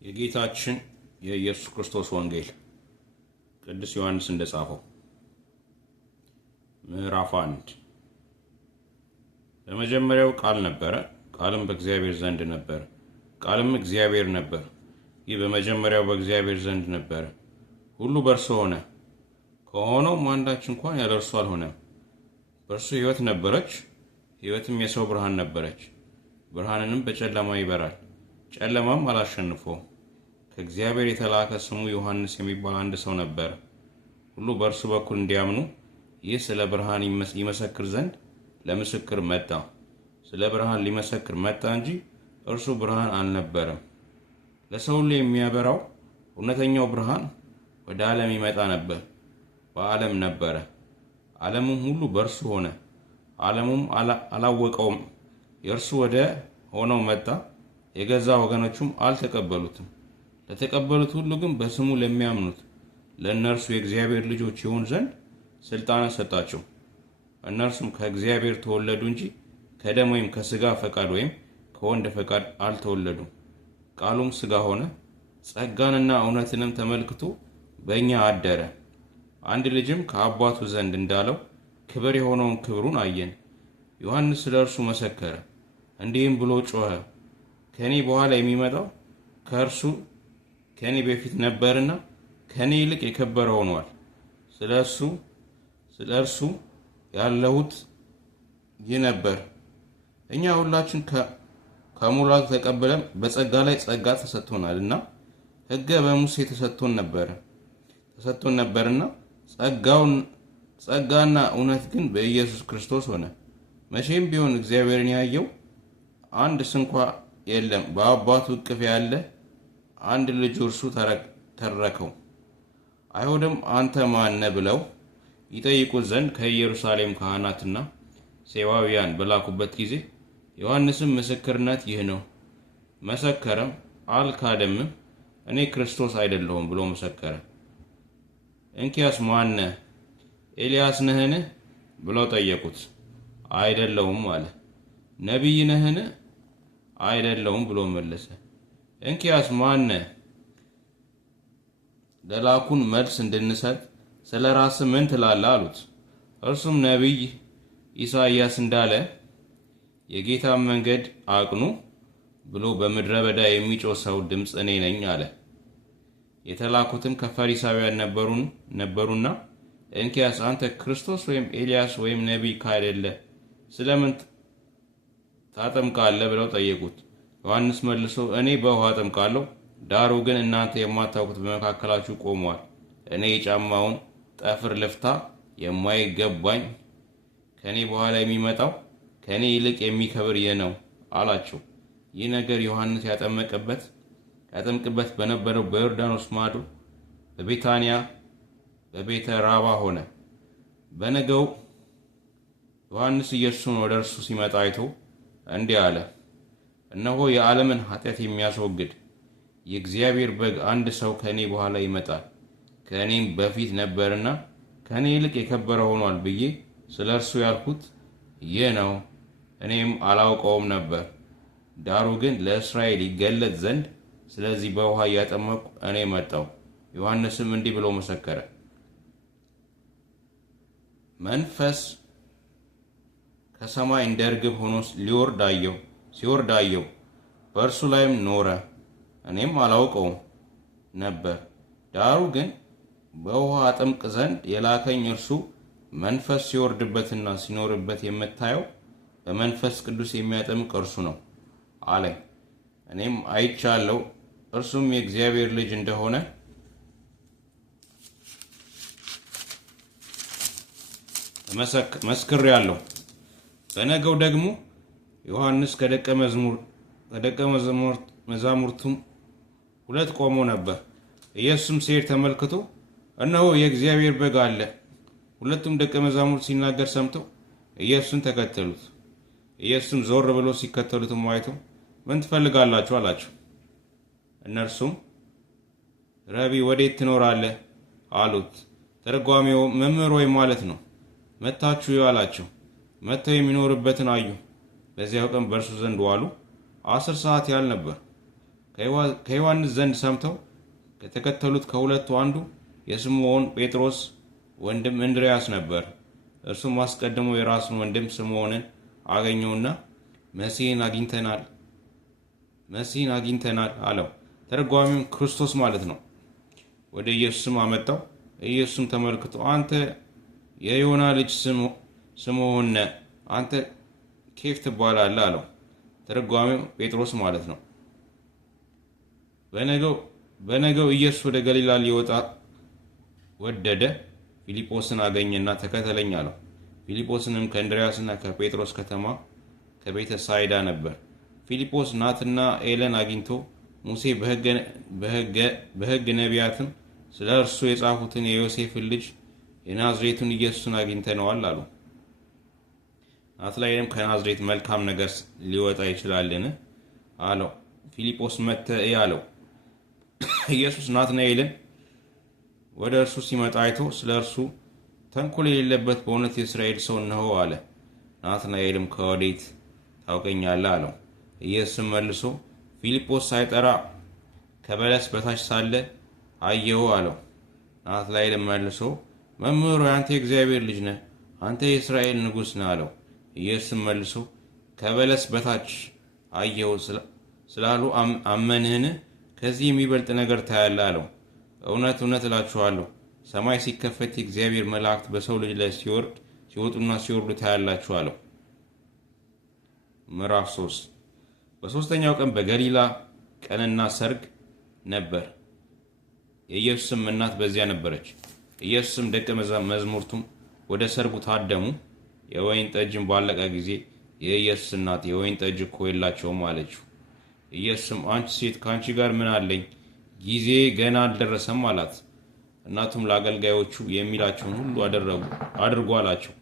የጌታችን የኢየሱስ ክርስቶስ ወንጌል ቅዱስ ዮሐንስ እንደጻፈው ምዕራፍ 1 በመጀመሪያው ቃል ነበረ፣ ቃልም በእግዚአብሔር ዘንድ ነበረ፣ ቃልም እግዚአብሔር ነበር። ይህ በመጀመሪያው በእግዚአብሔር ዘንድ ነበረ። ሁሉ በእርሱ ሆነ፣ ከሆነውም አንዳች እንኳን ያለ እርሱ አልሆነም። በእርሱ ሕይወት ነበረች፣ ሕይወትም የሰው ብርሃን ነበረች። ብርሃንንም በጨለማ ይበራል፣ ጨለማም አላሸንፈውም። ከእግዚአብሔር የተላከ ስሙ ዮሐንስ የሚባል አንድ ሰው ነበር። ሁሉ በእርሱ በኩል እንዲያምኑ ይህ ስለ ብርሃን ይመሰክር ዘንድ ለምስክር መጣ። ስለ ብርሃን ሊመሰክር መጣ እንጂ እርሱ ብርሃን አልነበረም። ለሰው ሁሉ የሚያበራው እውነተኛው ብርሃን ወደ ዓለም ይመጣ ነበር። በዓለም ነበረ፣ ዓለሙም ሁሉ በእርሱ ሆነ፣ ዓለሙም አላወቀውም። የእርሱ ወደ ሆነው መጣ፣ የገዛ ወገኖቹም አልተቀበሉትም። ለተቀበሉት ሁሉ ግን በስሙ ለሚያምኑት ለእነርሱ የእግዚአብሔር ልጆች ይሆኑ ዘንድ ስልጣንን ሰጣቸው። እነርሱም ከእግዚአብሔር ተወለዱ እንጂ ከደም ወይም ከሥጋ ፈቃድ ወይም ከወንድ ፈቃድ አልተወለዱም። ቃሉም ሥጋ ሆነ፣ ጸጋንና እውነትንም ተመልክቶ በእኛ አደረ። አንድ ልጅም ከአባቱ ዘንድ እንዳለው ክብር የሆነውን ክብሩን አየን። ዮሐንስ ስለ እርሱ መሰከረ፣ እንዲህም ብሎ ጮኸ፣ ከእኔ በኋላ የሚመጣው ከእርሱ ከእኔ በፊት ነበርና ከእኔ ይልቅ የከበረ ሆኗል። ስለ እርሱ ያለሁት ይህ ነበር። እኛ ሁላችን ከሙላቱ ተቀብለን በጸጋ ላይ ጸጋ ተሰጥቶናልና፣ ሕግ በሙሴ ተሰጥቶን ነበርና ጸጋና እውነት ግን በኢየሱስ ክርስቶስ ሆነ። መቼም ቢሆን እግዚአብሔርን ያየው አንድ ስንኳ የለም። በአባቱ እቅፍ ያለ አንድ ልጁ እርሱ ተረከው። አይሁድም አንተ ማነ ብለው ይጠይቁት ዘንድ ከኢየሩሳሌም ካህናትና ሌዋውያን በላኩበት ጊዜ ዮሐንስም ምስክርነት ይህ ነው መሰከረም፣ አልካደምም። እኔ ክርስቶስ አይደለሁም ብሎ መሰከረ። እንኪያስ ማነ? ኤልያስ ነህን ብለው ጠየቁት። አይደለሁም አለ። ነቢይ ነህን? አይደለሁም ብሎ መለሰ። እንኪያስ ማነ? ለላኩን መልስ እንድንሰጥ ስለ ራስህ ምን ትላለህ አሉት። እርሱም ነቢይ ኢሳይያስ እንዳለ የጌታን መንገድ አቅኑ ብሎ በምድረ በዳ የሚጮህ ሰው ድምፅ እኔ ነኝ አለ። የተላኩትም ከፈሪሳውያን ነበሩና እንኪያስ አንተ ክርስቶስ ወይም ኤልያስ ወይም ነቢይ ካይደለ ስለምን ታጠምቃለህ ብለው ጠየቁት። ዮሐንስ መልሶ እኔ በውሃ አጠምቃለሁ፣ ዳሩ ግን እናንተ የማታውቁት በመካከላችሁ ቆሟል። እኔ የጫማውን ጠፍር ልፍታ የማይገባኝ ከእኔ በኋላ የሚመጣው ከእኔ ይልቅ የሚከብር ይህ ነው አላቸው። ይህ ነገር ዮሐንስ ያጠምቅበት በነበረው በዮርዳኖስ ማዶ በቤታንያ በቤተ ራባ ሆነ። በነገው ዮሐንስ ኢየሱስን ወደ እርሱ ሲመጣ አይቶ እንዲህ አለ፣ እነሆ የዓለምን ኃጢአት የሚያስወግድ የእግዚአብሔር በግ። አንድ ሰው ከእኔ በኋላ ይመጣል፣ ከእኔም በፊት ነበርና ከእኔ ይልቅ የከበረ ሆኗል ብዬ ስለ እርሱ ያልኩት ይህ ነው። እኔም አላውቀውም ነበር፣ ዳሩ ግን ለእስራኤል ይገለጥ ዘንድ ስለዚህ በውሃ እያጠመቅሁ እኔ መጣሁ። ዮሐንስም እንዲህ ብሎ መሰከረ፣ መንፈስ ከሰማይ እንደ ርግብ ሆኖ ሲወርድ አየሁ፣ በእርሱ ላይም ኖረ። እኔም አላውቀውም ነበር፣ ዳሩ ግን በውሃ አጠምቅ ዘንድ የላከኝ እርሱ መንፈስ ሲወርድበትና ሲኖርበት የምታየው በመንፈስ ቅዱስ የሚያጠምቅ እርሱ ነው አለኝ። እኔም አይቻለሁ፣ እርሱም የእግዚአብሔር ልጅ እንደሆነ መስክሬአለሁ። በነገው ደግሞ ዮሐንስ ከደቀ መዛሙርቱም ሁለት ቆሞ ነበር። ኢየሱስም ሲሄድ ተመልክቶ እነሆ የእግዚአብሔር በግ አለ። ሁለቱም ደቀ መዛሙርት ሲናገር ሰምተው ኢየሱስን ተከተሉት። ኢየሱስም ዞር ብሎ ሲከተሉትም አይቶ ምን ትፈልጋላችሁ አላቸው። እነርሱም ረቢ ወዴት ትኖራለህ አሉት። ተርጓሚው መምህር ሆይ ማለት ነው። መጥታችሁ እዩ አላቸው። መጥተው የሚኖርበትን አዩ። በዚያው ቀን በእርሱ ዘንድ ዋሉ። 10 ሰዓት ያህል ነበር። ከዮሐንስ ዘንድ ሰምተው ከተከተሉት ከሁለቱ አንዱ የስምዖን ጴጥሮስ ወንድም እንድርያስ ነበር። እርሱም አስቀድሞ የራሱን ወንድም ስምዖንን አገኘውና መሲህን አግኝተናል አለው። ተረጓሚውም ክርስቶስ ማለት ነው። ወደ ኢየሱስም አመጣው። ኢየሱስም ተመልክቶ አንተ የዮና ልጅ ስምዖን ነህ፣ አንተ ኬፍ ትባላለህ አለው። ተረጓሚው ጴጥሮስ ማለት ነው። በነገው ኢየሱስ ወደ ገሊላ ሊወጣ ወደደ። ፊልጶስን አገኘና ተከተለኝ አለው። ፊልጶስንም ከእንድርያስና ከጴጥሮስ ከተማ ከቤተ ሳይዳ ነበር። ፊልጶስ ናትናኤልን አግኝቶ ሙሴ በሕግ ነቢያትም ስለ እርሱ የጻፉትን የዮሴፍን ልጅ የናዝሬቱን ኢየሱስን አግኝተነዋል አሉ። ናትናኤልም ከናዝሬት መልካም ነገር ሊወጣ ይችላልን አለው። ፊልጶስ መጥተህ እይ አለው። ኢየሱስ ናትናኤልን ወደ እርሱ ሲመጣ አይቶ ስለ እርሱ ተንኮል የሌለበት በእውነት የእስራኤል ሰው እነሆ አለ። ናትናኤልም ከወዴት ታውቀኛለህ አለው። ኢየሱስም መልሶ ፊልጶስ ሳይጠራ ከበለስ በታች ሳለ አየሁ አለው። ናትናኤልም መልሶ መምህር ሆይ አንተ የእግዚአብሔር ልጅ ነህ፣ አንተ የእስራኤል ንጉሥ ነህ አለው። ኢየሱስም መልሶ ከበለስ በታች አየሁ ስላሉ አመንህን? ከዚህ የሚበልጥ ነገር ታያለህ አለው። እውነት እውነት እላችኋለሁ ሰማይ ሲከፈት የእግዚአብሔር መላእክት በሰው ልጅ ላይ ሲወጡና ሲወርዱ ታያላችሁ አለው። ምዕራፍ 3 በሦስተኛው ቀን በገሊላ ቀንና ሰርግ ነበር። የኢየሱስም እናት በዚያ ነበረች። ኢየሱስም ደቀ መዛሙርቱም ወደ ሰርጉ ታደሙ። የወይን ጠጅም ባለቀ ጊዜ የኢየሱስ እናት የወይን ጠጅ እኮ የላቸውም አለችው። ኢየሱስም አንቺ ሴት ከአንቺ ጋር ምን አለኝ? ጊዜ ገና አልደረሰም አላት። እናቱም ለአገልጋዮቹ የሚላቸውን ሁሉ አድርጉ አላቸው።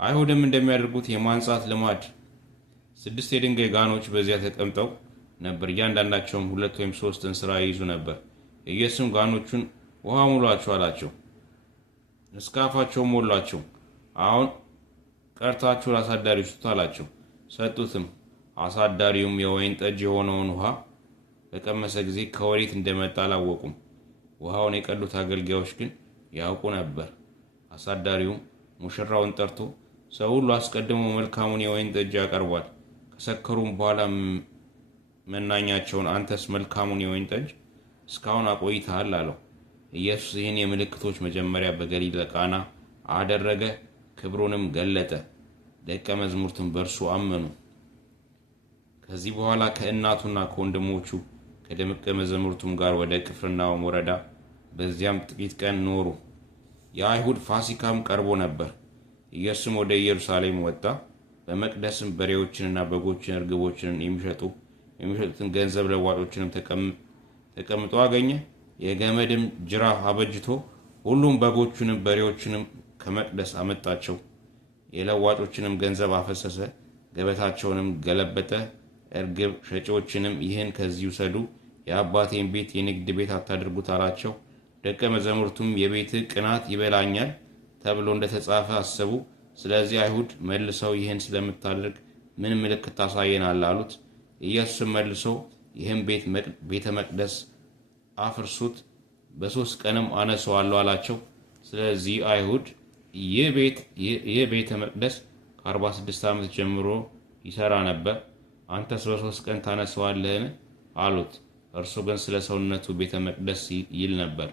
አይሁድም እንደሚያደርጉት የማንጻት ልማድ 6 የድንጋይ ጋኖች በዚያ ተቀምጠው ነበር። እያንዳንዳቸውም 2 ወይም 3 እንስራ ይይዙ ነበር። ኢየሱስም ጋኖቹን ውሃ ሙሏቸው አላቸው። እስከ አፋቸው ሞሏቸው። አሁን ቀርታችሁ ለአሳዳሪው ስጡት አላቸው። ሰጡትም። አሳዳሪውም የወይን ጠጅ የሆነውን ውሃ በቀመሰ ጊዜ ከወዴት እንደመጣ አላወቁም። ውሃውን የቀዱት አገልጋዮች ግን ያውቁ ነበር። አሳዳሪውም ሙሽራውን ጠርቶ ሰው ሁሉ አስቀድሞ መልካሙን የወይን ጠጅ ያቀርባል፣ ከሰከሩም በኋላ መናኛቸውን፣ አንተስ መልካሙን የወይን ጠጅ እስካሁን አቆይተሃል አለው። ኢየሱስ ይህን የምልክቶች መጀመሪያ በገሊላ ቃና አደረገ፣ ክብሩንም ገለጠ። ደቀ መዛሙርቱም በእርሱ አመኑ። ከዚህ በኋላ ከእናቱና ከወንድሞቹ ከደቀ መዛሙርቱም ጋር ወደ ቅፍርናሆም ወረዳ፣ በዚያም ጥቂት ቀን ኖሩ። የአይሁድ ፋሲካም ቀርቦ ነበር። ኢየሱስም ወደ ኢየሩሳሌም ወጣ። በመቅደስም በሬዎችንና በጎችን፣ እርግቦችን የሚሸጡትን ገንዘብ ለዋጮችንም ተቀምጦ አገኘ። የገመድም ጅራፍ አበጅቶ ሁሉም በጎቹንም በሬዎችንም ከመቅደስ አመጣቸው። የለዋጮችንም ገንዘብ አፈሰሰ፣ ገበታቸውንም ገለበጠ። እርግብ ሸጪዎችንም ይህን ከዚህ ውሰዱ፣ የአባቴን ቤት የንግድ ቤት አታድርጉት አላቸው። ደቀ መዛሙርቱም የቤትህ ቅናት ይበላኛል ተብሎ እንደተጻፈ አሰቡ። ስለዚህ አይሁድ መልሰው ይህን ስለምታደርግ ምን ምልክት ታሳየናለህ አሉት። ኢየሱስም መልሶ ይህን ቤተ መቅደስ አፍርሱት፣ በ3 ቀንም አነሳዋለሁ አላቸው። ስለዚህ አይሁድ ይህ ቤተ መቅደስ ከ46 ዓመት ጀምሮ ይሠራ ነበር፣ አንተስ በ3 ቀን ታነሳዋለህን አሉት። እርሱ ግን ስለ ሰውነቱ ቤተ መቅደስ ይል ነበር።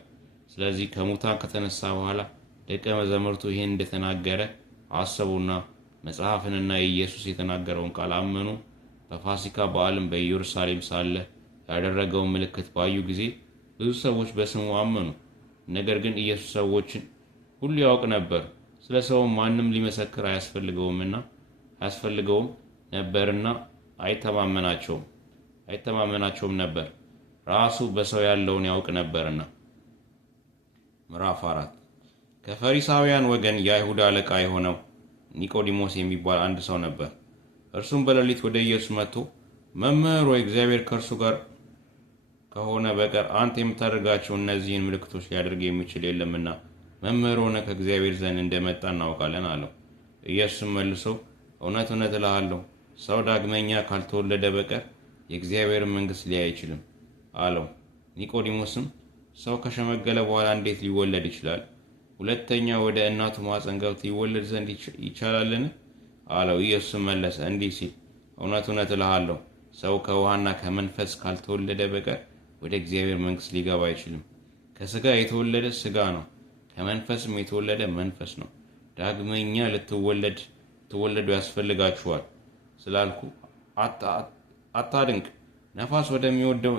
ስለዚህ ከሙታን ከተነሳ በኋላ ደቀ መዛሙርቱ ይህን እንደተናገረ አሰቡና መጽሐፍንና ኢየሱስ የተናገረውን ቃል አመኑ። በፋሲካ በዓልም በኢየሩሳሌም ሳለ ያደረገውን ምልክት ባዩ ጊዜ ብዙ ሰዎች በስሙ አመኑ። ነገር ግን ኢየሱስ ሰዎችን ሁሉ ያውቅ ነበር፣ ስለ ሰውም ማንም ሊመሰክር አያስፈልገውም ነበርና አይተማመናቸውም ነበር፣ ራሱ በሰው ያለውን ያውቅ ነበርና። ምዕራፍ 4 ከፈሪሳውያን ወገን የአይሁድ አለቃ የሆነው ኒቆዲሞስ የሚባል አንድ ሰው ነበር። እርሱም በሌሊት ወደ ኢየሱስ መጥቶ መምህር ሆይ፣ እግዚአብሔር ከእርሱ ጋር ከሆነ በቀር አንተ የምታደርጋቸው እነዚህን ምልክቶች ሊያደርግ የሚችል የለምና መምህር ሆነ ከእግዚአብሔር ዘንድ እንደመጣ እናውቃለን አለው። ኢየሱስም መልሶ እውነት እልሃለሁ ሰው ዳግመኛ ካልተወለደ በቀር የእግዚአብሔርን መንግሥት ሊያይ አይችልም። አለው። ኒቆዲሞስም ሰው ከሸመገለ በኋላ እንዴት ሊወለድ ይችላል? ሁለተኛ ወደ እናቱ ማኅፀን ገብቶ ይወለድ ዘንድ ይቻላልን? አለው። ኢየሱስም መለሰ እንዲህ ሲል እውነት እውነት እልሃለሁ ሰው ከውሃና ከመንፈስ ካልተወለደ በቀር ወደ እግዚአብሔር መንግሥት ሊገባ አይችልም። ከሥጋ የተወለደ ሥጋ ነው፣ ከመንፈስም የተወለደ መንፈስ ነው። ዳግመኛ ልትወለዱ ያስፈልጋችኋል ስላልኩ አታድንቅ። ነፋስ ወደሚወደው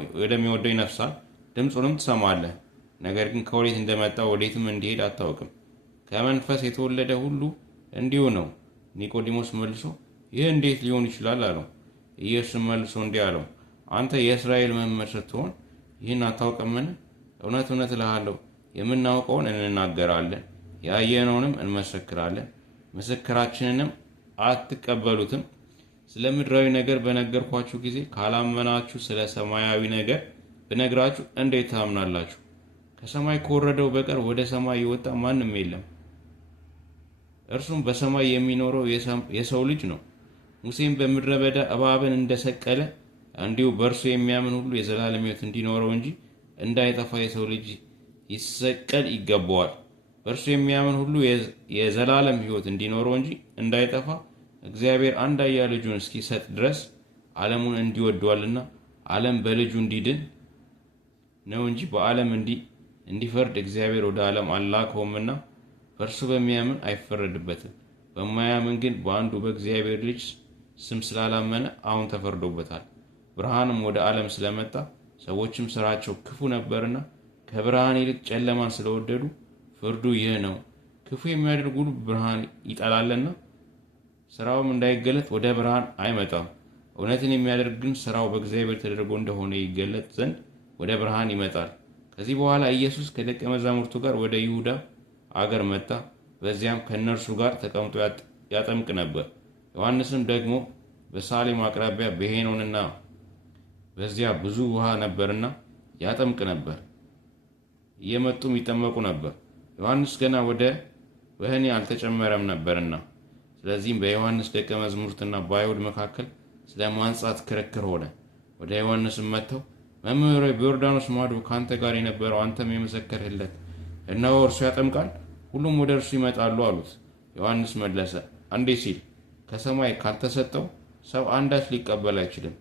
ይነፍሳል፣ ድምፁንም ትሰማለህ፣ ነገር ግን ከወዴት እንደመጣ ወዴትም እንዲሄድ አታውቅም። ከመንፈስ የተወለደ ሁሉ እንዲሁ ነው። ኒቆዲሞስ መልሶ ይህ እንዴት ሊሆን ይችላል? አለው። ኢየሱስ መልሶ እንዲህ አለው፣ አንተ የእስራኤል መምህር ስትሆን ይህን አታውቅምን? እውነት እውነት እልሃለሁ የምናውቀውን እንናገራለን፣ ያየነውንም እንመሰክራለን፣ ምስክራችንንም አትቀበሉትም። ስለ ምድራዊ ነገር በነገርኳችሁ ጊዜ ካላመናችሁ ስለ ሰማያዊ ነገር ብነግራችሁ እንዴት ታምናላችሁ? ከሰማይ ከወረደው በቀር ወደ ሰማይ የወጣ ማንም የለም፣ እርሱም በሰማይ የሚኖረው የሰው ልጅ ነው። ሙሴም በምድረ በዳ እባብን እንደሰቀለ እንዲሁ በእርሱ የሚያምን ሁሉ የዘላለም ሕይወት እንዲኖረው እንጂ እንዳይጠፋ የሰው ልጅ ይሰቀል ይገባዋል። በእርሱ የሚያምን ሁሉ የዘላለም ሕይወት እንዲኖረው እንጂ እንዳይጠፋ እግዚአብሔር አንድያ ልጁን እስኪሰጥ ድረስ ዓለሙን እንዲወዷልና ዓለም በልጁ እንዲድን ነው እንጂ በዓለም እንዲፈርድ እግዚአብሔር ወደ ዓለም አልላከውምና በእርሱ በሚያምን አይፈረድበትም። በማያምን ግን በአንዱ በእግዚአብሔር ልጅ ስም ስላላመነ አሁን ተፈርዶበታል። ብርሃንም ወደ ዓለም ስለመጣ ሰዎችም ስራቸው ክፉ ነበርና ከብርሃን ይልቅ ጨለማን ስለወደዱ ፍርዱ ይህ ነው። ክፉ የሚያደርግ ሁሉ ብርሃን ይጠላልና ስራውም እንዳይገለጥ ወደ ብርሃን አይመጣም። እውነትን የሚያደርግ ግን ስራው በእግዚአብሔር ተደርጎ እንደሆነ ይገለጥ ዘንድ ወደ ብርሃን ይመጣል። ከዚህ በኋላ ኢየሱስ ከደቀ መዛሙርቱ ጋር ወደ ይሁዳ አገር መጣ። በዚያም ከእነርሱ ጋር ተቀምጦ ያጠምቅ ነበር። ዮሐንስም ደግሞ በሳሌም አቅራቢያ በሄኖንና በዚያ ብዙ ውሃ ነበርና ያጠምቅ ነበር። እየመጡም ይጠመቁ ነበር። ዮሐንስ ገና ወደ ወህኒ አልተጨመረም ነበርና። ስለዚህም በዮሐንስ ደቀ መዛሙርትና በአይሁድ መካከል ስለ ማንጻት ክርክር ሆነ። ወደ ዮሐንስም መጥተው መምህር ሆይ በዮርዳኖስ ማዶ ከአንተ ጋር የነበረው አንተም የመሰከርህለት እነሆ እርሱ ያጠምቃል፣ ሁሉም ወደ እርሱ ይመጣሉ አሉት። ዮሐንስ መለሰ እንዲህ ሲል ከሰማይ ካልተሰጠው ሰው አንዳች ሊቀበል አይችልም።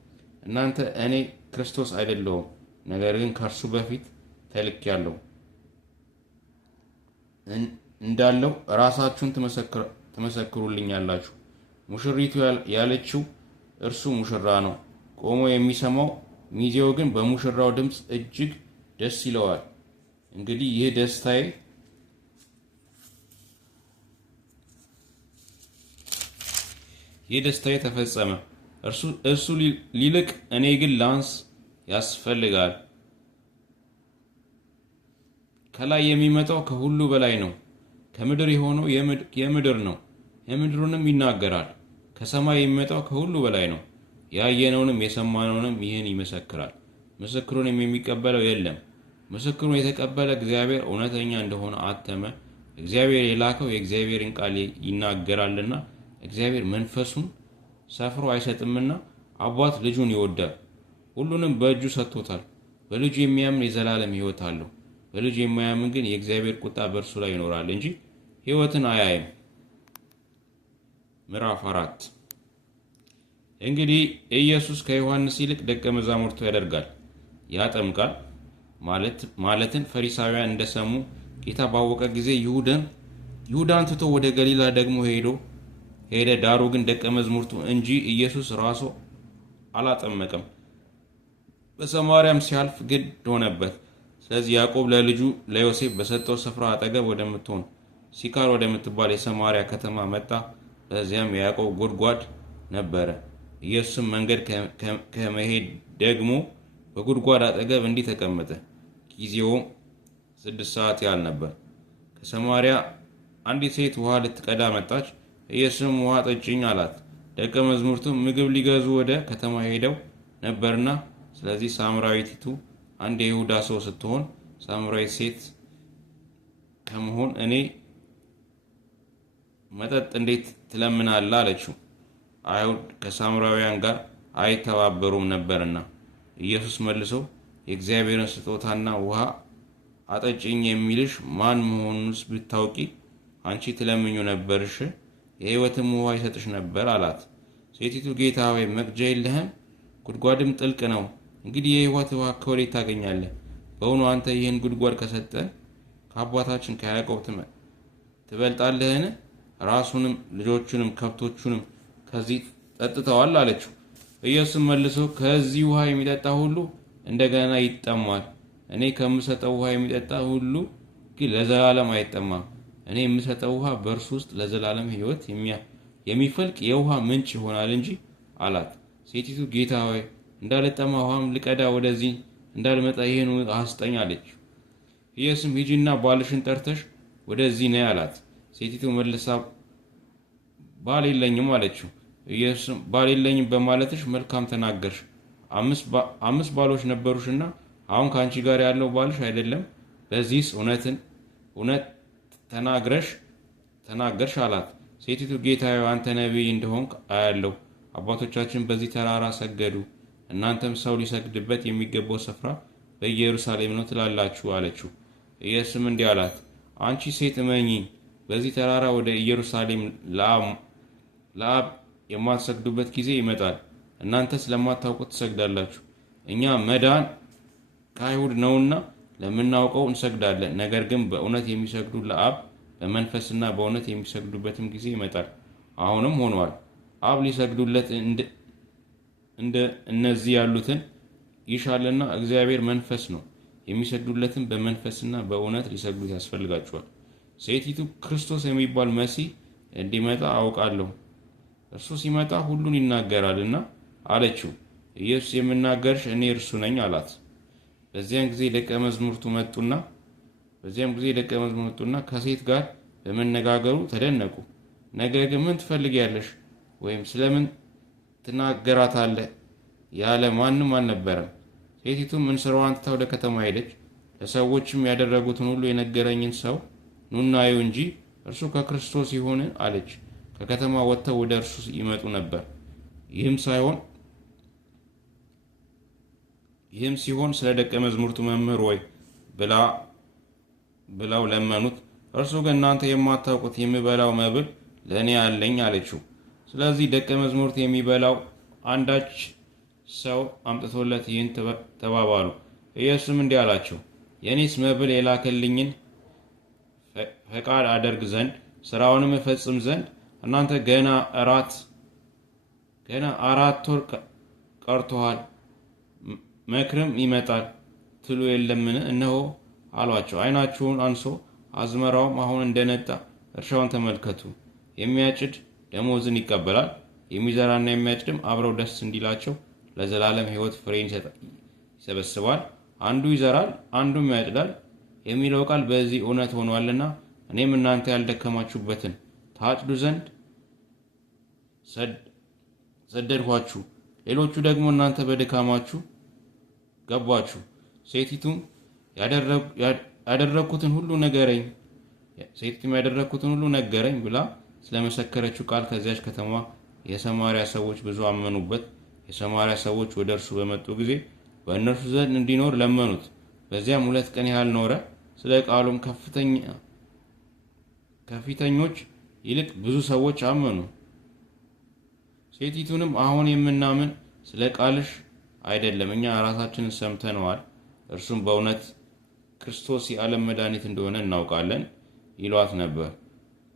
እናንተ እኔ ክርስቶስ አይደለሁም፣ ነገር ግን ከእርሱ በፊት ተልኬአለሁ እንዳለው ራሳችሁን ትመሰክሩልኛላችሁ። ሙሽሪቱ ያለችው እርሱ ሙሽራ ነው። ቆሞ የሚሰማው ሚዜው ግን በሙሽራው ድምፅ እጅግ ደስ ይለዋል። እንግዲህ ይህ ደስታዬ ተፈጸመ። እርሱ ሊልቅ እኔ ግን ላንስ ያስፈልጋል። ከላይ የሚመጣው ከሁሉ በላይ ነው። ከምድር የሆነው የምድር ነው፣ የምድሩንም ይናገራል። ከሰማይ የሚመጣው ከሁሉ በላይ ነው። ያየነውንም የሰማነውንም ይህን ይመሰክራል። ምስክሩንም የሚቀበለው የለም። ምስክሩን የተቀበለ እግዚአብሔር እውነተኛ እንደሆነ አተመ። እግዚአብሔር የላከው የእግዚአብሔርን ቃል ይናገራልና እግዚአብሔር መንፈሱን ሰፍሮ አይሰጥምና አባት ልጁን ይወዳል፣ ሁሉንም በእጁ ሰጥቶታል። በልጁ የሚያምን የዘላለም ሕይወት አለው። በልጁ የማያምን ግን የእግዚአብሔር ቁጣ በእርሱ ላይ ይኖራል እንጂ ሕይወትን አያይም። ምዕራፍ 4 እንግዲህ ኢየሱስ ከዮሐንስ ይልቅ ደቀ መዛሙርቱ ያደርጋል፣ ያጠምቃል። ማለትን ፈሪሳውያን እንደሰሙ ጌታ ባወቀ ጊዜ ይሁዳን ትቶ ወደ ገሊላ ደግሞ ሄደ። ዳሩ ግን ደቀ መዛሙርቱ እንጂ ኢየሱስ ራሱ አላጠመቀም። በሰማርያም ሲያልፍ ግድ ሆነበት። ስለዚህ ያዕቆብ ለልጁ ለዮሴፍ በሰጠው ስፍራ አጠገብ ወደምትሆን ሲካር ወደምትባል የሰማርያ ከተማ መጣ። በዚያም የያዕቆብ ጉድጓድ ነበረ። ኢየሱስም መንገድ ከመሄድ ደግሞ በጉድጓድ አጠገብ እንዲህ ተቀመጠ። ጊዜውም 6 ሰዓት ያህል ነበር። ከሰማርያ አንዲት ሴት ውሃ ልትቀዳ መጣች። ኢየሱስም ውሃ ጠጪኝ አላት። ደቀ መዛሙርቱም ምግብ ሊገዙ ወደ ከተማ ሄደው ነበርና፣ ስለዚህ ሳምራዊቲቱ አንድ የይሁዳ ሰው ስትሆን ሳምራዊት ሴት ከመሆን እኔ መጠጥ እንዴት ትለምናለህ? አለችው። አይሁድ ከሳምራውያን ጋር አይተባበሩም ነበርና። ኢየሱስ መልሶ የእግዚአብሔርን ስጦታና ውሃ አጠጭኝ የሚልሽ ማን መሆኑንስ ብታውቂ አንቺ ትለምኙ ነበርሽ፣ የሕይወትም ውሃ ይሰጥሽ ነበር አላት። ሴቲቱ ጌታ ሆይ መቅጃ የለህም፣ ጉድጓድም ጥልቅ ነው። እንግዲህ የሕይወት ውሃ ከወዴት ታገኛለህ? በእውኑ አንተ ይህን ጉድጓድ ከሰጠን ከአባታችን ከያዕቆብ ትበልጣለህን? ራሱንም ልጆቹንም ከብቶቹንም ከዚህ ጠጥተዋል አለችው። ኢየሱስም መልሶ ከዚህ ውሃ የሚጠጣ ሁሉ እንደገና ይጠማል። እኔ ከምሰጠው ውሃ የሚጠጣ ሁሉ ግን ለዘላለም አይጠማም። እኔ የምሰጠው ውሃ በእርሱ ውስጥ ለዘላለም ሕይወት የሚፈልቅ የውሃ ምንጭ ይሆናል እንጂ አላት። ሴቲቱ ጌታ ሆይ እንዳልጠማ ውሃም ልቀዳ ወደዚህ እንዳልመጣ ይህን አስጠኝ አለች። ኢየሱስም ሂጂና ባልሽን ጠርተሽ ወደዚህ ነይ አላት። ሴቲቱ መልሳ ባል የለኝም አለችው። ኢየሱስም ባል የለኝም በማለትሽ መልካም ተናገርሽ። 5 ባሎች ነበሩሽና አሁን ከአንቺ ጋር ያለው ባልሽ አይደለም። በዚህስ እውነት ተናገርሽ አላት። ሴቲቱ ጌታዬ አንተ ነቢይ እንደሆንክ አያለሁ። አባቶቻችን በዚህ ተራራ ሰገዱ፣ እናንተም ሰው ሊሰግድበት የሚገባው ስፍራ በኢየሩሳሌም ነው ትላላችሁ አለችው። ኢየሱስም እንዲህ አላት፣ አንቺ ሴት እመኚኝ፣ በዚህ ተራራ ወደ ኢየሩሳሌም ለአብ የማትሰግዱበት ጊዜ ይመጣል። እናንተ ስለማታውቁት ትሰግዳላችሁ። እኛ መዳን ከአይሁድ ነውና ለምናውቀው እንሰግዳለን። ነገር ግን በእውነት የሚሰግዱ ለአብ በመንፈስና በእውነት የሚሰግዱበትም ጊዜ ይመጣል፣ አሁንም ሆኗል። አብ ሊሰግዱለት እንደ እነዚህ ያሉትን ይሻልና እግዚአብሔር መንፈስ ነው፣ የሚሰግዱለትም በመንፈስና በእውነት ሊሰግዱት ያስፈልጋቸዋል። ሴቲቱ ክርስቶስ የሚባል መሲህ እንዲመጣ አውቃለሁ፣ እርሱ ሲመጣ ሁሉን ይናገራልና አለችው። ኢየሱስ የምናገርሽ እኔ እርሱ ነኝ አላት። በዚያም ጊዜ ደቀ መዛሙርቱ መጡና ከሴት ጋር በመነጋገሩ ተደነቁ። ነገር ግን ምን ትፈልጊያለሽ ወይም ስለምን ትናገራታለህ ያለ ማንም አልነበረም። ሴቲቱም እንስራዋን ትታ ወደ ከተማ ሄደች። ለሰዎችም ያደረጉትን ሁሉ የነገረኝን ሰው ኑና እዩ እንጂ እርሱ ከክርስቶስ ይሆን አለች። ከከተማ ወጥተው ወደ እርሱ ይመጡ ነበር። ይህም ሲሆን ስለ ደቀ መዛሙርቱ መምህር ወይ ብለው ለመኑት። እርሱ ግን እናንተ የማታውቁት የምበላው መብል ለእኔ አለኝ አለችው። ስለዚህ ደቀ መዛሙርት የሚበላው አንዳች ሰው አምጥቶለት ይህን ተባባሉ። ኢየሱስም እንዲህ አላቸው፣ የእኔስ መብል የላከልኝን ፈቃድ አደርግ ዘንድ ስራውንም እፈጽም ዘንድ እናንተ ገና 4 ወር ቀርቶሃል፣ መክርም ይመጣል ትሉ የለምን? እነሆ አሏቸው። ዓይናችሁን አንሶ አዝመራውም አሁን እንደነጣ እርሻውን ተመልከቱ። የሚያጭድ ደሞዝን ይቀበላል፣ የሚዘራና የሚያጭድም አብረው ደስ እንዲላቸው ለዘላለም ሕይወት ፍሬን ይሰበስባል። አንዱ ይዘራል፣ አንዱም ያጭዳል የሚለው ቃል በዚህ እውነት ሆኗልና እኔም እናንተ ያልደከማችሁበትን ታጭዱ ዘንድ ሰደድኋችሁ። ሌሎቹ ደግሞ እናንተ በድካማችሁ ገባችሁ። ሴቲቱም ያደረግኩትን ሁሉ ነገረኝ ብላ ስለመሰከረችው ቃል ከዚያች ከተማ የሰማርያ ሰዎች ብዙ አመኑበት። የሰማርያ ሰዎች ወደ እርሱ በመጡ ጊዜ በእነርሱ ዘንድ እንዲኖር ለመኑት። በዚያም 2 ቀን ያህል ኖረ። ስለ ቃሉም ከፊተኞች ይልቅ ብዙ ሰዎች አመኑ። ሴቲቱንም አሁን የምናምን ስለ ቃልሽ አይደለም፣ እኛ ራሳችንን ሰምተነዋል፣ እርሱም በእውነት ክርስቶስ የዓለም መድኃኒት እንደሆነ እናውቃለን ይሏት ነበር።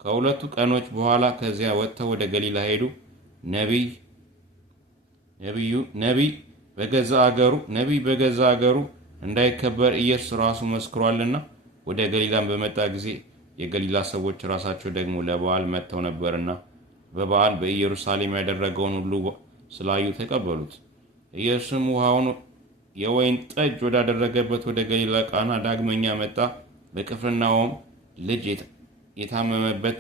ከ2 ቀኖች በኋላ ከዚያ ወጥተው ወደ ገሊላ ሄዱ። ነቢይ በገዛ አገሩ እንዳይከበር ኢየሱስ ራሱ መስክሯልና። ወደ ገሊላም በመጣ ጊዜ የገሊላ ሰዎች ራሳቸው ደግሞ ለበዓል መጥተው ነበርና በበዓል በኢየሩሳሌም ያደረገውን ሁሉ ስላዩ ተቀበሉት። ኢየሱስም ውሃውን የወይን ጠጅ ወዳደረገበት ወደ ገሊላ ቃና ዳግመኛ መጣ። በቅፍርናሆም ልጅ የታመመበት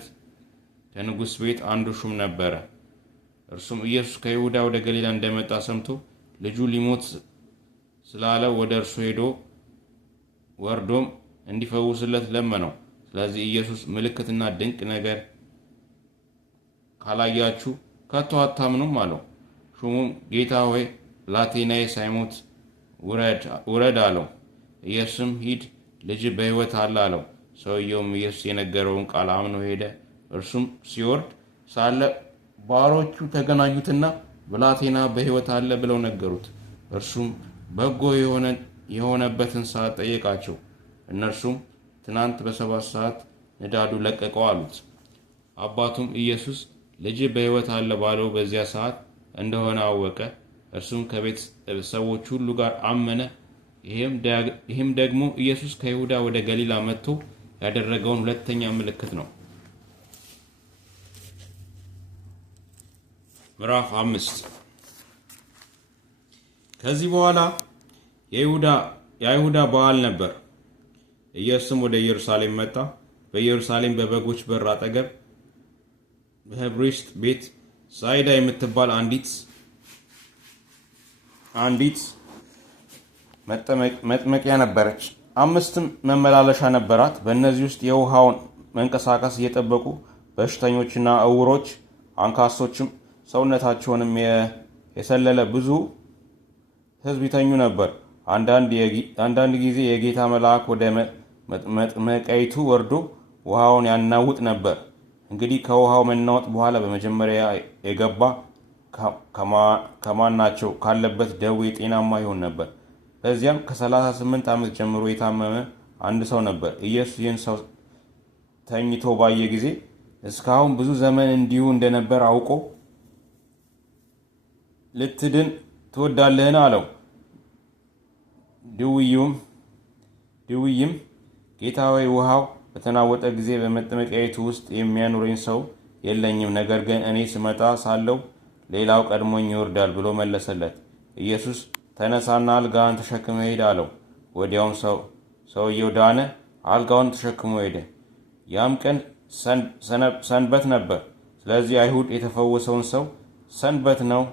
ከንጉሥ ቤት አንዱ ሹም ነበረ። እርሱም ኢየሱስ ከይሁዳ ወደ ገሊላ እንደመጣ ሰምቶ ልጁ ሊሞት ስላለው ወደ እርሱ ወርዶም እንዲፈውስለት ለመነው። ስለዚህ ኢየሱስ ምልክትና ድንቅ ነገር ካላያችሁ ከቶ አታምኑም አለው። ሹሙም ጌታ ሆይ ብላቴናዬ ሳይሞት ውረድ አለው። ኢየሱስም ሂድ፣ ልጅ በሕይወት አለ አለው። ሰውየውም ኢየሱስ የነገረውን ቃል አምኖ ሄደ። እርሱም ሲወርድ ሳለ ባሮቹ ተገናኙትና ብላቴና በሕይወት አለ ብለው ነገሩት። እርሱም በጎ የሆነበትን ሰዓት ጠየቃቸው። እነርሱም ትናንት በ7 ሰዓት ንዳዱ ለቀቀው አሉት። አባቱም ኢየሱስ ልጅ በሕይወት አለ ባለው በዚያ ሰዓት እንደሆነ አወቀ። እርሱም ከቤት ሰዎች ሁሉ ጋር አመነ። ይህም ደግሞ ኢየሱስ ከይሁዳ ወደ ገሊላ መጥቶ ያደረገውን ሁለተኛ ምልክት ነው። ምዕራፍ 5 ከዚህ በኋላ የአይሁዳ በዓል ነበር። ኢየሱስም ወደ ኢየሩሳሌም መጣ። በኢየሩሳሌም በበጎች በር አጠገብ በዕብራይስጥ ቤት ሳይዳ የምትባል አንዲት መጥመቂያ ነበረች። 5 መመላለሻ ነበራት። በእነዚህ ውስጥ የውሃውን መንቀሳቀስ እየጠበቁ በሽተኞችና ዕውሮች፣ አንካሶችም ሰውነታቸውንም የሰለለ ብዙ ሕዝብ ይተኙ ነበር። አንዳንድ ጊዜ የጌታ መልአክ ወደ መጥመቂያይቱ ወርዶ ውሃውን ያናውጥ ነበር። እንግዲህ ከውሃው መናወጥ በኋላ በመጀመሪያ የገባ ከማናቸው ካለበት ደዌ ጤናማ ይሆን ነበር። በዚያም ከ38 ዓመት ጀምሮ የታመመ አንድ ሰው ነበር። ኢየሱስ ይህን ሰው ተኝቶ ባየ ጊዜ እስካሁን ብዙ ዘመን እንዲሁ እንደነበር አውቆ ልትድን ትወዳለህን? አለው። ድውይም ጌታ ሆይ፣ ውሃው በተናወጠ ጊዜ በመጥመቂያይቱ ውስጥ የሚያኖረኝ ሰው የለኝም፣ ነገር ግን እኔ ስመጣ ሳለው ሌላው ቀድሞኝ ይወርዳል ብሎ መለሰለት። ኢየሱስ ተነሳና አልጋህን ተሸክመ ሄድ አለው። ወዲያውም ሰውየው ዳነ፣ አልጋውን ተሸክሞ ሄደ። ያም ቀን ሰንበት ነበር። ስለዚህ አይሁድ የተፈወሰውን ሰው ሰንበት ነው፣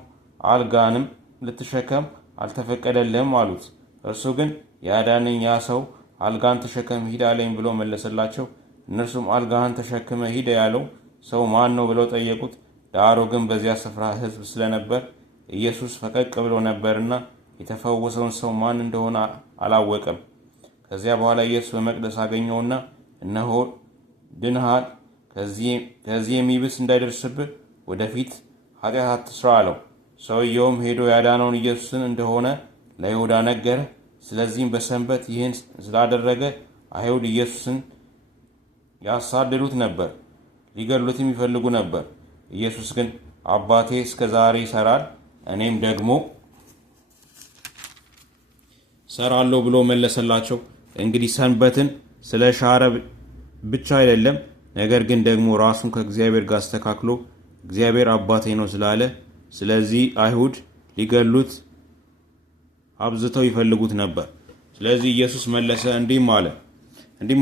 አልጋንም ልትሸከም አልተፈቀደልህም አሉት። እርሱ ግን ያዳነኝ ያ ሰው አልጋን ተሸከም ሂድ አለኝ ብሎ መለሰላቸው። እነርሱም አልጋህን ተሸክመ ሂድ ያለው ሰው ማን ነው ብለው ጠየቁት። ዳሩ ግን በዚያ ስፍራ ሕዝብ ስለነበር ኢየሱስ ፈቀቅ ብሎ ነበርና የተፈወሰውን ሰው ማን እንደሆነ አላወቀም። ከዚያ በኋላ ኢየሱስ በመቅደስ አገኘውና እነሆ ድነሃል፣ ከዚህ የሚብስ እንዳይደርስብህ ወደፊት ኃጢአት አትስራ አለው። ሰውየውም ሄዶ ያዳነውን ኢየሱስን እንደሆነ ለይሁዳ ነገረ። ስለዚህም በሰንበት ይህን ስላደረገ አይሁድ ኢየሱስን ያሳድዱት ነበር፣ ሊገድሉትም ይፈልጉ ነበር። ኢየሱስ ግን አባቴ እስከ ዛሬ ይሰራል፣ እኔም ደግሞ ሰራለሁ ብሎ መለሰላቸው። እንግዲህ ሰንበትን ስለ ሻረ ብቻ አይደለም፣ ነገር ግን ደግሞ ራሱን ከእግዚአብሔር ጋር አስተካክሎ እግዚአብሔር አባቴ ነው ስላለ፣ ስለዚህ አይሁድ ሊገሉት አብዝተው ይፈልጉት ነበር። ስለዚህ ኢየሱስ መለሰ እንዲህም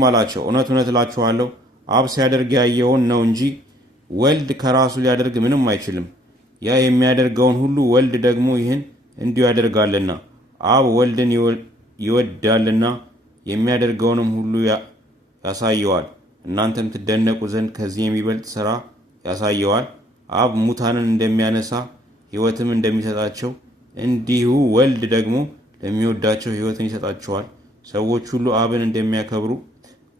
አላቸው፣ እውነት እውነት እላችኋለሁ አብ ሲያደርግ ያየውን ነው እንጂ ወልድ ከራሱ ሊያደርግ ምንም አይችልም። ያ የሚያደርገውን ሁሉ ወልድ ደግሞ ይህን እንዲሁ ያደርጋልና። አብ ወልድን ይወዳልና የሚያደርገውንም ሁሉ ያሳየዋል። እናንተም ትደነቁ ዘንድ ከዚህ የሚበልጥ ሥራ ያሳየዋል። አብ ሙታንን እንደሚያነሳ ሕይወትም እንደሚሰጣቸው እንዲሁ ወልድ ደግሞ ለሚወዳቸው ሕይወትን ይሰጣቸዋል። ሰዎች ሁሉ አብን እንደሚያከብሩ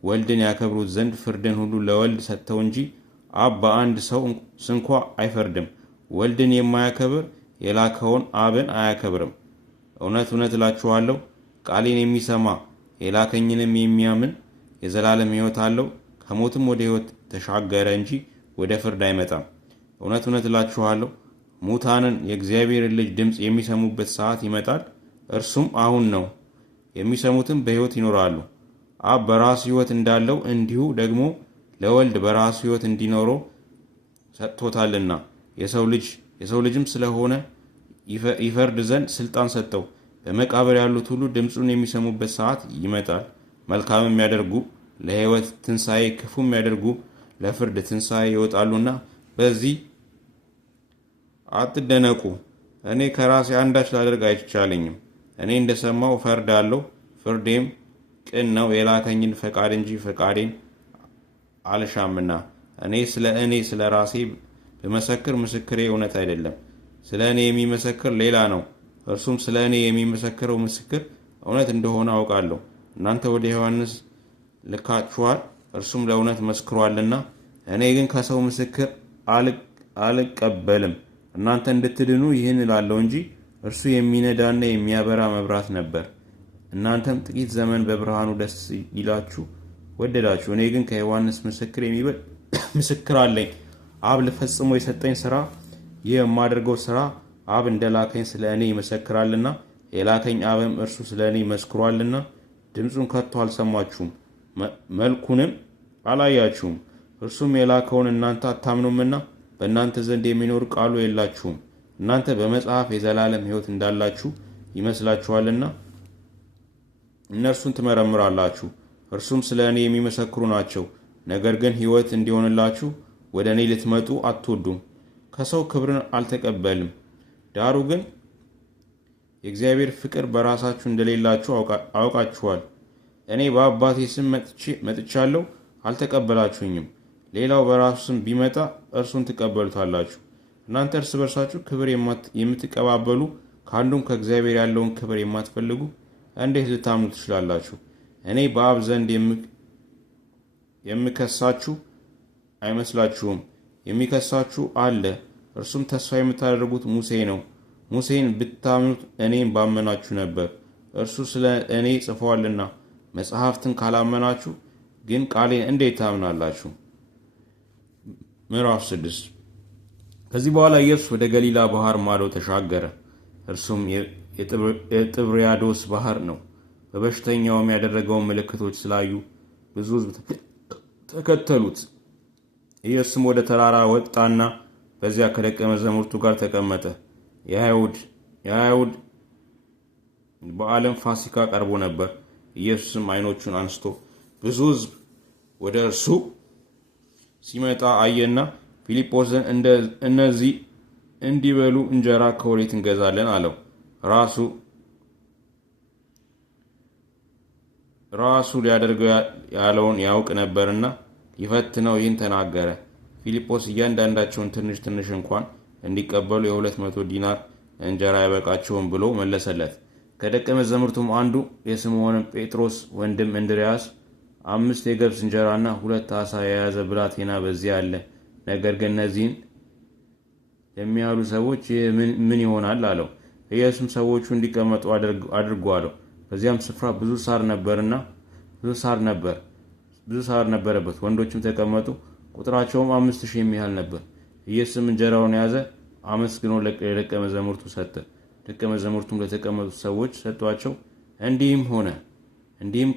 ወልድን ያከብሩት ዘንድ ፍርድን ሁሉ ለወልድ ሰጥተው እንጂ አብ በአንድ ሰው ስንኳ አይፈርድም። ወልድን የማያከብር የላከውን አብን አያከብርም። እውነት እውነት እላችኋለሁ ቃሌን የሚሰማ የላከኝንም የሚያምን የዘላለም ሕይወት አለው፣ ከሞትም ወደ ሕይወት ተሻገረ እንጂ ወደ ፍርድ አይመጣም። እውነት እውነት እላችኋለሁ ሙታንን የእግዚአብሔርን ልጅ ድምፅ የሚሰሙበት ሰዓት ይመጣል፣ እርሱም አሁን ነው። የሚሰሙትም በሕይወት ይኖራሉ። አብ በራሱ ሕይወት እንዳለው እንዲሁ ደግሞ ለወልድ በራሱ ሕይወት እንዲኖረው ሰጥቶታልና የሰው ልጅም ስለሆነ ይፈርድ ዘንድ ስልጣን ሰጠው። በመቃብር ያሉት ሁሉ ድምፁን የሚሰሙበት ሰዓት ይመጣል። መልካም የሚያደርጉ ለሕይወት ትንሣኤ፣ ክፉ የሚያደርጉ ለፍርድ ትንሣኤ ይወጣሉና በዚህ አትደነቁ። እኔ ከራሴ አንዳች ላደርግ አይቻለኝም። እኔ እንደሰማው እፈርዳለሁ፣ ፍርዴም ቅን ነው፣ የላከኝን ፈቃድ እንጂ ፈቃዴን አልሻምና። እኔ ስለ ራሴ ብመሰክር ምስክሬ እውነት አይደለም። ስለ እኔ የሚመሰክር ሌላ ነው፣ እርሱም ስለ እኔ የሚመሰክረው ምስክር እውነት እንደሆነ አውቃለሁ። እናንተ ወደ ዮሐንስ ልካችኋል፣ እርሱም ለእውነት መስክሯልና። እኔ ግን ከሰው ምስክር አልቀበልም። እናንተ እንድትድኑ ይህን እላለሁ እንጂ እርሱ የሚነዳና የሚያበራ መብራት ነበር። እናንተም ጥቂት ዘመን በብርሃኑ ደስ ይላችሁ ወደዳችሁ። እኔ ግን ከዮሐንስ ምስክር የሚበልጥ ምስክር አለኝ። አብ ልፈጽሞ የሰጠኝ ስራ፣ ይህ የማደርገው ስራ አብ እንደላከኝ ስለ እኔ ይመሰክራልና፣ የላከኝ አብም እርሱ ስለ እኔ መስክሯልና። ድምፁን ከቶ አልሰማችሁም፣ መልኩንም አላያችሁም። እርሱም የላከውን እናንተ አታምኑምና በእናንተ ዘንድ የሚኖር ቃሉ የላችሁም። እናንተ በመጽሐፍ የዘላለም ሕይወት እንዳላችሁ ይመስላችኋልና እነርሱን ትመረምራላችሁ፣ እርሱም ስለ እኔ የሚመሰክሩ ናቸው። ነገር ግን ሕይወት እንዲሆንላችሁ ወደ እኔ ልትመጡ አትወዱም። ከሰው ክብርን አልተቀበልም። ዳሩ ግን የእግዚአብሔር ፍቅር በራሳችሁ እንደሌላችሁ አውቃችኋል። እኔ በአባቴ ስም መጥቻለሁ፣ አልተቀበላችሁኝም። ሌላው በራሱ ስም ቢመጣ እርሱን ትቀበሉታላችሁ። እናንተ እርስ በርሳችሁ ክብር የምትቀባበሉ ከአንዱም ከእግዚአብሔር ያለውን ክብር የማትፈልጉ እንዴት ልታምኑ ትችላላችሁ? እኔ በአብ ዘንድ የምከሳችሁ አይመስላችሁም። የሚከሳችሁ አለ፣ እርሱም ተስፋ የምታደርጉት ሙሴ ነው። ሙሴን ብታምኑት እኔን ባመናችሁ ነበር፣ እርሱ ስለ እኔ ጽፏልና። መጽሐፍትን ካላመናችሁ ግን ቃሌን እንዴት ታምናላችሁ? ምዕራፍ 6 ከዚህ በኋላ ኢየሱስ ወደ ገሊላ ባህር ማዶ ተሻገረ። እርሱም የጥብርያዶስ ባህር ነው። በበሽተኛውም ያደረገውን ምልክቶች ስላዩ ብዙ ሕዝብ ተከተሉት። ኢየሱስም ወደ ተራራ ወጣና በዚያ ከደቀ መዛሙርቱ ጋር ተቀመጠ። የአይሁድ በዓለም ፋሲካ ቀርቦ ነበር። ኢየሱስም ዓይኖቹን አንስቶ ብዙ ሕዝብ ወደ እርሱ ሲመጣ አየና ፊልጶስን እነዚህ እንዲበሉ እንጀራ ከወዴት እንገዛለን አለው። ራሱ ሊያደርገው ያለውን ያውቅ ነበርና ሊፈትነው ይህን ተናገረ። ፊልጶስ እያንዳንዳቸውን ትንሽ ትንሽ እንኳን እንዲቀበሉ 200 ዲናር እንጀራ አይበቃቸውም ብሎ መለሰለት። ከደቀ መዛሙርቱም አንዱ የስምዖን ጴጥሮስ ወንድም እንድርያስ 5 የገብስ እንጀራና 2 ዓሣ የያዘ ብላቴና በዚያ አለ። ነገር ግን እነዚህን የሚያሉ ሰዎች ምን ይሆናል አለው። ኢየሱስም ሰዎቹ እንዲቀመጡ አድርጉ አለው። በዚያም ስፍራ ብዙ ሳር ነበረበት። ወንዶችም ተቀመጡ፣ ቁጥራቸውም 5000 የሚያህል ነበር። ኢየሱስም እንጀራውን ያዘ፣ አመስግኖ ለደቀ መዛሙርቱ ሰጠ። ደቀ መዛሙርቱም ለተቀመጡት ሰዎች ሰጧቸው። እንዲህም ሆነ። እንዲህም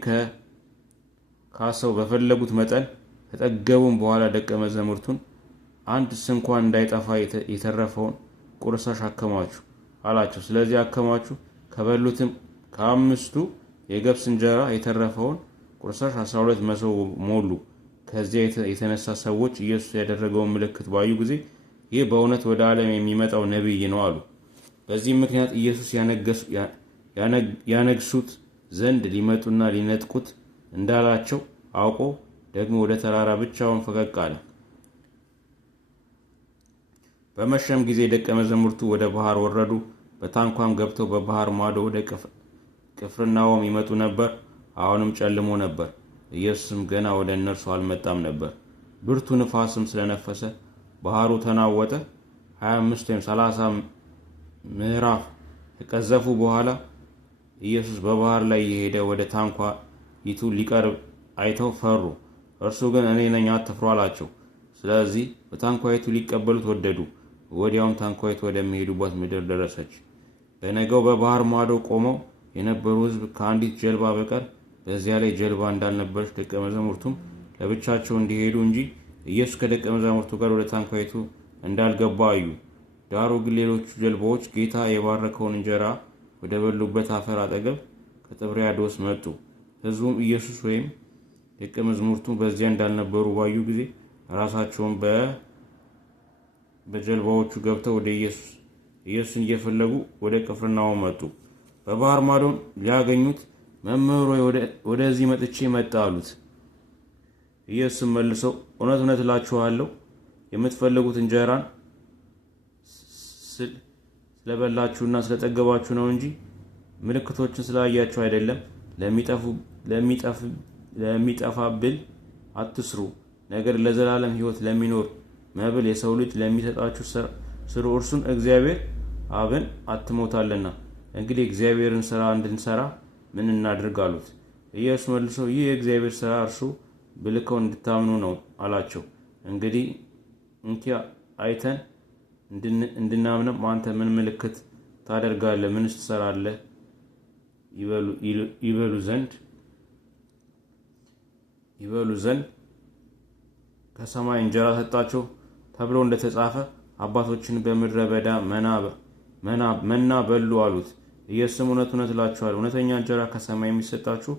ካሰው በፈለጉት መጠን ከጠገቡም በኋላ ደቀ መዛሙርቱን አንድ ስንኳን እንዳይጠፋ የተረፈውን ቁርስራሽ አከማቹ አላቸው። ስለዚህ አከማቹ። ከበሉትም ከ5ቱ የገብስ እንጀራ የተረፈውን ቁርስራሽ 12 መሶብ ሞሉ። ከዚያ የተነሳ ሰዎች ኢየሱስ ያደረገውን ምልክት ባዩ ጊዜ ይህ በእውነት ወደ ዓለም የሚመጣው ነቢይ ነው አሉ። በዚህም ምክንያት ኢየሱስ ያነግሱት ዘንድ ሊመጡና ሊነጥቁት እንዳላቸው አውቆ ደግሞ ወደ ተራራ ብቻውን ፈቀቅ አለ። በመሸም ጊዜ ደቀ መዛሙርቱ ወደ ባህር ወረዱ። በታንኳም ገብተው በባህር ማዶ ወደ ቅፍርናሆም ይመጡ ነበር። አሁንም ጨልሞ ነበር። ኢየሱስም ገና ወደ እነርሱ አልመጣም ነበር። ብርቱ ንፋስም ስለነፈሰ ባህሩ ተናወጠ። 25 ወይም 30 ምዕራፍ ከቀዘፉ በኋላ ኢየሱስ በባህር ላይ የሄደ ወደ ታንኳይቱ ሊቀርብ አይተው ፈሩ። እርሱ ግን እኔ ነኝ፣ አትፍሩ አላቸው። ስለዚህ በታንኳይቱ ሊቀበሉት ወደዱ። ወዲያውም ታንኳይቱ ወደሚሄዱባት ምድር ደረሰች። በነገው በባህር ማዶ ቆመው የነበሩ ሕዝብ ከአንዲት ጀልባ በቀር በዚያ ላይ ጀልባ እንዳልነበረች ደቀ መዛሙርቱም ለብቻቸው እንዲሄዱ እንጂ ኢየሱስ ከደቀ መዛሙርቱ ጋር ወደ ታንኳይቱ እንዳልገባ አዩ። ዳሩ ግን ሌሎቹ ጀልባዎች ጌታ የባረከውን እንጀራ ወደ በሉበት አፈር አጠገብ ከጥብርያዶስ መጡ። ሕዝቡም ኢየሱስ ወይም ደቀ መዛሙርቱ በዚያ እንዳልነበሩ ባዩ ጊዜ ራሳቸውን በጀልባዎቹ ገብተው ወደ ኢየሱስን እየፈለጉ ወደ ቅፍርናሆም መጡ። በባህር ማዶን ሊያገኙት መምህር ሆይ ወደዚህ መጥቼ መጣ አሉት። ኢየሱስም መልሰው እውነት እውነት እላችኋለሁ የምትፈልጉት እንጀራን ስለበላችሁና ስለጠገባችሁ ነው እንጂ ምልክቶችን ስላያችሁ አይደለም። ለሚጠፋ ብል አትስሩ፣ ነገር ለዘላለም ሕይወት ለሚኖር መብል የሰው ልጅ ለሚሰጣችሁ ስሩ፣ እርሱን እግዚአብሔር አብን አትሞታልና። እንግዲህ እግዚአብሔርን ሥራ እንድንሰራ ምን እናድርግ አሉት። ኢየሱስ መልሶ ይህ የእግዚአብሔር ሥራ እርሱ ብልከው እንድታምኑ ነው አላቸው። እንግዲህ እንኪያ አይተን እንድናምንም አንተ ምን ምልክት ታደርጋለህ? ምንስ ትሰራለህ? ይበሉ ዘንድ ከሰማይ እንጀራ ሰጣቸው ተብሎ እንደተጻፈ አባቶችን በምድረ በዳ መና በሉ አሉት። ኢየሱስም እውነት እውነት እላችኋለሁ እውነተኛ እንጀራ ከሰማይ የሚሰጣችሁ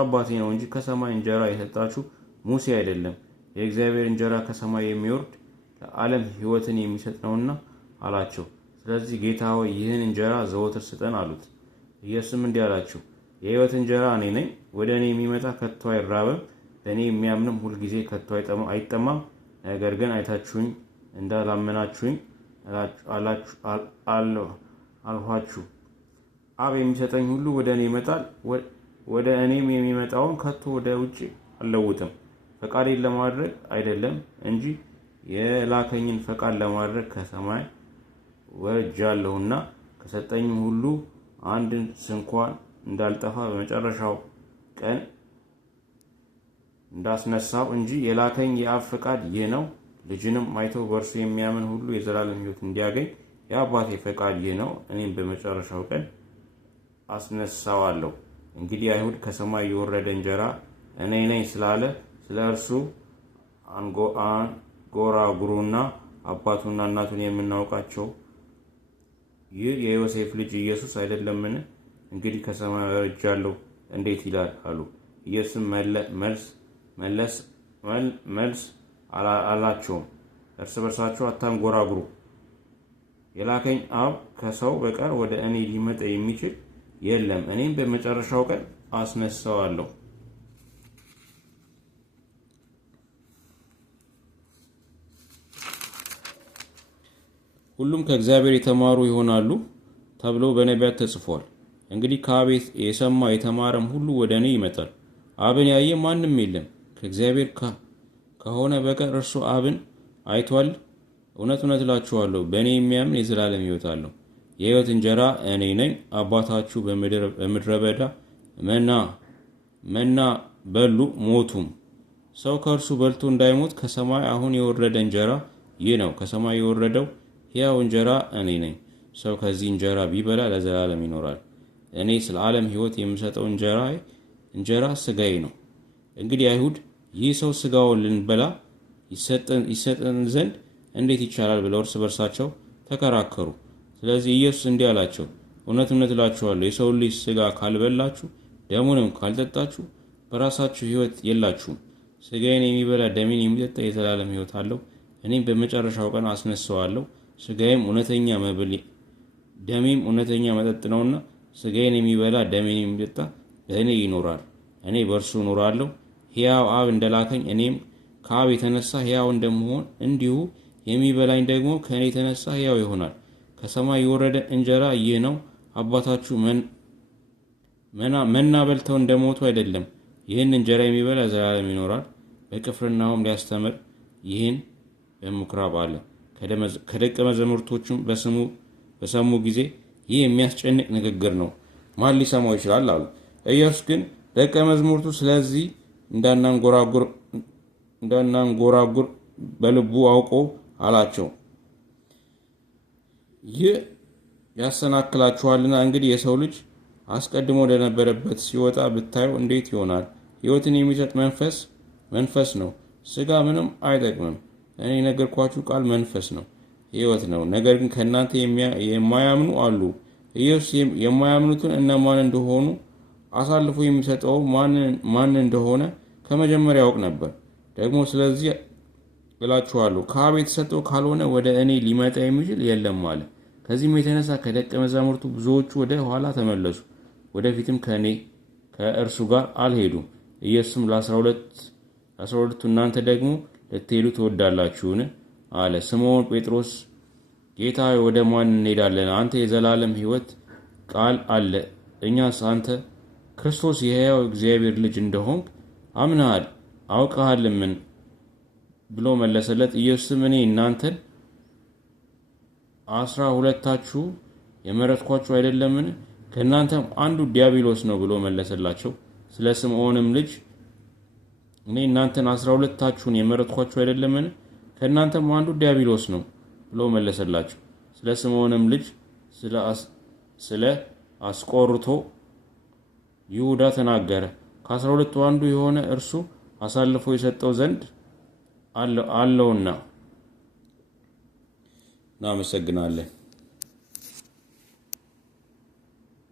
አባቴ ነው እንጂ ከሰማይ እንጀራ የሰጣችሁ ሙሴ አይደለም። የእግዚአብሔር እንጀራ ከሰማይ የሚወርድ ለዓለም ሕይወትን የሚሰጥ ነውና አላቸው። ስለዚህ ጌታ ሆይ ይህን እንጀራ ዘወትር ስጠን አሉት። ኢየሱስም እንዲህ አላቸው፣ የሕይወት እንጀራ እኔ ነኝ። ወደ እኔ የሚመጣ ከቶ አይራብም፣ በእኔ የሚያምንም ሁልጊዜ ከቶ አይጠማም። ነገር ግን አይታችሁኝ እንዳላመናችሁኝ አልኋችሁ። አብ የሚሰጠኝ ሁሉ ወደ እኔ ይመጣል፣ ወደ እኔም የሚመጣውን ከቶ ወደ ውጭ አልለውጥም። ፈቃዴን ለማድረግ አይደለም እንጂ የላከኝን ፈቃድ ለማድረግ ከሰማይ ወርጃለሁና ከሰጠኝም ሁሉ አንድ ስንኳን እንዳልጠፋ በመጨረሻው ቀን እንዳስነሳው እንጂ የላከኝ የአብ ፈቃድ ይህ ነው። ልጅንም አይቶ በእርሱ የሚያምን ሁሉ የዘላለም ሕይወት እንዲያገኝ የአባቴ ፈቃድ ይህ ነው፣ እኔም በመጨረሻው ቀን አስነሳዋለሁ። እንግዲህ አይሁድ ከሰማይ የወረደ እንጀራ እኔ ነኝ ስላለ ስለ እርሱ አንጎራጉሩና አባቱና እናቱን የምናውቃቸው ይህ የዮሴፍ ልጅ ኢየሱስ አይደለምን? እንግዲህ ከሰማይ ወርጃለሁ እንዴት ይላል አሉ። ኢየሱስም መልስ አላቸውም፣ እርስ በርሳቸው አታንጎራጉሩ። የላከኝ አብ ከሰው በቀር ወደ እኔ ሊመጣ የሚችል የለም፣ እኔም በመጨረሻው ቀን አስነሳዋለሁ። ሁሉም ከእግዚአብሔር የተማሩ ይሆናሉ ተብሎ በነቢያት ተጽፏል። እንግዲህ ከአብ የሰማ የተማረም ሁሉ ወደ እኔ ይመጣል። አብን ያየ ማንም የለም ከእግዚአብሔር ከሆነ በቀር እርሱ አብን አይቷል። እውነት እውነት እላችኋለሁ በእኔ የሚያምን የዘላለም ሕይወት አለው። የሕይወት እንጀራ እኔ ነኝ። አባታችሁ በምድረ በዳ መና በሉ ሞቱም። ሰው ከእርሱ በልቶ እንዳይሞት ከሰማይ አሁን የወረደ እንጀራ ይህ ነው። ከሰማይ የወረደው ሕያው እንጀራ እኔ ነኝ። ሰው ከዚህ እንጀራ ቢበላ ለዘላለም ይኖራል። እኔ ስለ ዓለም ሕይወት የምሰጠው እንጀራ ሥጋዬ ነው። እንግዲህ አይሁድ ይህ ሰው ሥጋውን ልንበላ ይሰጠን ዘንድ እንዴት ይቻላል ብለው እርስ በርሳቸው ተከራከሩ። ስለዚህ ኢየሱስ እንዲህ አላቸው፣ እውነት እውነት እላችኋለሁ የሰው ልጅ ሥጋ ካልበላችሁ ደሙንም ካልጠጣችሁ በራሳችሁ ሕይወት የላችሁም። ሥጋዬን የሚበላ ደሜን የሚጠጣ የዘላለም ሕይወት አለው፣ እኔም በመጨረሻው ቀን አስነሳዋለሁ። ሥጋዬም እውነተኛ መብል ደሜም እውነተኛ መጠጥ ነውና ሥጋዬን የሚበላ ደሜን የሚጠጣ በእኔ ይኖራል፣ እኔ በእርሱ እኖራለሁ። ሕያው አብ እንደላከኝ እኔም ከአብ የተነሳ ሕያው እንደምሆን እንዲሁ የሚበላኝ ደግሞ ከእኔ የተነሳ ሕያው ይሆናል። ከሰማይ የወረደ እንጀራ ይህ ነው። አባታችሁ መና በልተው እንደሞቱ አይደለም። ይህን እንጀራ የሚበላ ዘላለም ይኖራል። በቅፍርናሆም ሊያስተምር ይህን በምኩራብ አለ። ከደቀ መዛሙርቶቹም በሰሙ ጊዜ ይህ የሚያስጨንቅ ንግግር ነው፣ ማን ሊሰማው ይችላል አሉ። ኢየሱስ ግን ደቀ መዛሙርቱ ስለዚህ እንዳናንጎራጉር በልቡ አውቆ አላቸው፣ ይህ ያሰናክላችኋልና። እንግዲህ የሰው ልጅ አስቀድሞ ወደነበረበት ሲወጣ ብታዩ እንዴት ይሆናል? ሕይወትን የሚሰጥ መንፈስ ነው፣ ሥጋ ምንም አይጠቅምም። እኔ የነገርኳችሁ ቃል መንፈስ ነው፣ ሕይወት ነው። ነገር ግን ከእናንተ የማያምኑ አሉ። ኢየሱስ የማያምኑትን እነማን እንደሆኑ አሳልፎ የሚሰጠው ማን እንደሆነ ከመጀመሪያ ያውቅ ነበር። ደግሞ ስለዚህ እላችኋለሁ ከአብ የተሰጠው ካልሆነ ወደ እኔ ሊመጣ የሚችል የለም አለ። ከዚህም የተነሳ ከደቀ መዛሙርቱ ብዙዎቹ ወደ ኋላ ተመለሱ፣ ወደፊትም ከእርሱ ጋር አልሄዱም። ኢየሱስም ለ12ቱ እናንተ ደግሞ ልትሄዱ ትወዳላችሁን? አለ። ስምዖን ጴጥሮስ ጌታ ሆይ ወደ ማን እንሄዳለን? አንተ የዘላለም ሕይወት ቃል አለ። እኛስ አንተ ክርስቶስ የሕያው እግዚአብሔር ልጅ እንደሆንክ አምነሃል አውቀሃልምን ብሎ መለሰለት። ኢየሱስም እኔ እናንተን 12ታችሁ የመረጥኳችሁ አይደለምን? ከእናንተም አንዱ ዲያብሎስ ነው ብሎ መለሰላቸው። ስለ ስምዖንም ልጅ እኔ እናንተን 12ታችሁን የመረጥኳችሁ አይደለምን? ከእናንተም አንዱ ዲያብሎስ ነው ብሎ መለሰላቸው። ስለ ስምዖንም ልጅ ስለ አስቆርቶ ይሁዳ ተናገረ። ከ12ቱ አንዱ የሆነ እርሱ አሳልፎ የሰጠው ዘንድ አለውና። እናመሰግናለን።